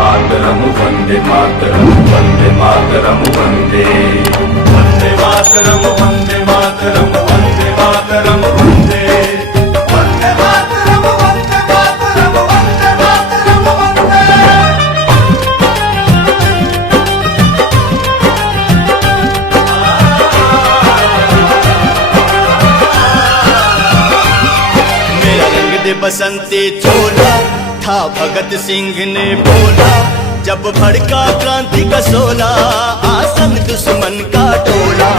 मातरम वंदे मातरम वंदे मातरम वंदे वंदे मातरम वंदे मातरम वंदे मातरम वंदे वंदे मातरम वंदे मातरम वंदे मातरम वंदे। मेरा रंग दे बसंती चोला था भगत सिंह ने बोला, जब भड़का क्रांति का सोला आसन दुश्मन का टोला।